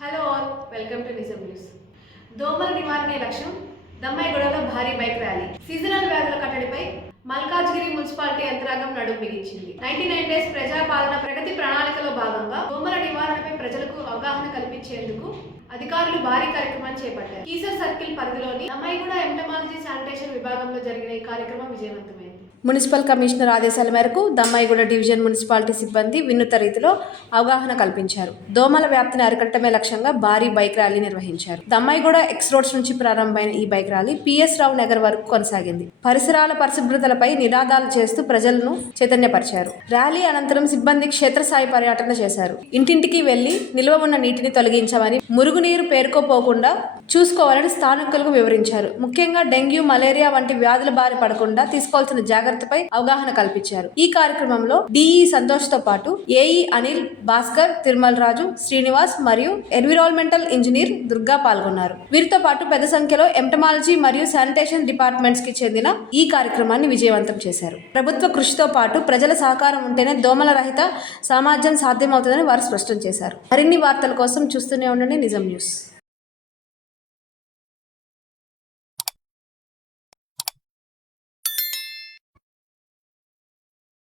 Hello all, welcome to నిజం news. దోమల నివారణ లక్ష్యం దమ్మాయిగూడలో భారీ బైక్ ర్యాలీ. సీజనల్ వ్యాధుల కట్టడిపై మల్కాజ్గిరి మున్సిపాలిటీ యంత్రాంగం నడుం బిగించింది. 99 డేస్ ప్రజాపాలన ప్రగతి ప్రణాళికలో భాగంగా దోమల నివారణపై ప్రజలకు అవగాహన కల్పించేందుకు అధికారులు భారీ కార్యక్రమాన్ని చేపట్టారు. కీసర్ సర్కిల్ పరిధిలోని దమ్మాయిగూడ ఎంటమాలజీ శానిటేషన్ విభాగంలో జరిగిన ఈ కార్యక్రమం విజయవంతమైంది. మున్సిపల్ కమిషనర్ ఆదేశాల మేరకు దమ్మాయిగూడ డివిజన్ మున్సిపాలిటీ సిబ్బంది వినూత్న రీతిలో అవగాహన కల్పించారు. దోమల వ్యాప్తిని అరికట్టమే లక్ష్యంగా భారీ బైక్ ర్యాలీ నిర్వహించారు. దమ్మాయిగూడ ఎక్స్ రోడ్స్ నుంచి ప్రారంభమైన ఈ బైక్ ర్యాలీ పిఎస్ రావు నగర్ వరకు కొనసాగింది. పరిసరాల పరిశుభ్రతలపై నినాదాలు చేస్తూ ప్రజలను చైతన్యపరిచారు. ర్యాలీ అనంతరం సిబ్బంది క్షేత్రస్థాయి పర్యటన చేశారు. ఇంటింటికి వెళ్లి నిల్వ ఉన్న నీటిని తొలగించమని, మురుగునీరు పేరుకోపోకుండా చూసుకోవాలని స్థానికులకు వివరించారు. ముఖ్యంగా డెంగ్యూ, మలేరియా వంటి వ్యాధుల బారి పడకుండా తీసుకోవాల్సిన జాగ్రత్తపై అవగాహన కల్పించారు. ఈ కార్యక్రమంలో డిఈ సంతోష్ తో పాటు ఏఈ అనిల్, భాస్కర్, తిరుమల రాజు, శ్రీనివాస్ మరియు ఎన్విరాన్మెంటల్ ఇంజనీర్ దుర్గా పాల్గొన్నారు. వీరితో పాటు పెద్ద సంఖ్యలో ఎంటమాలజీ మరియు శానిటేషన్ డిపార్ట్మెంట్స్ కి చెందిన ఈ కార్యక్రమాన్ని విజయవంతం చేశారు. ప్రభుత్వ కృషితో పాటు ప్రజల సహకారం ఉంటేనే దోమల రహిత సమాజం సాధ్యమవుతుందని వారు స్పష్టం చేశారు. మరిన్ని వార్తల కోసం చూస్తూనే ఉండండి నిజం న్యూస్.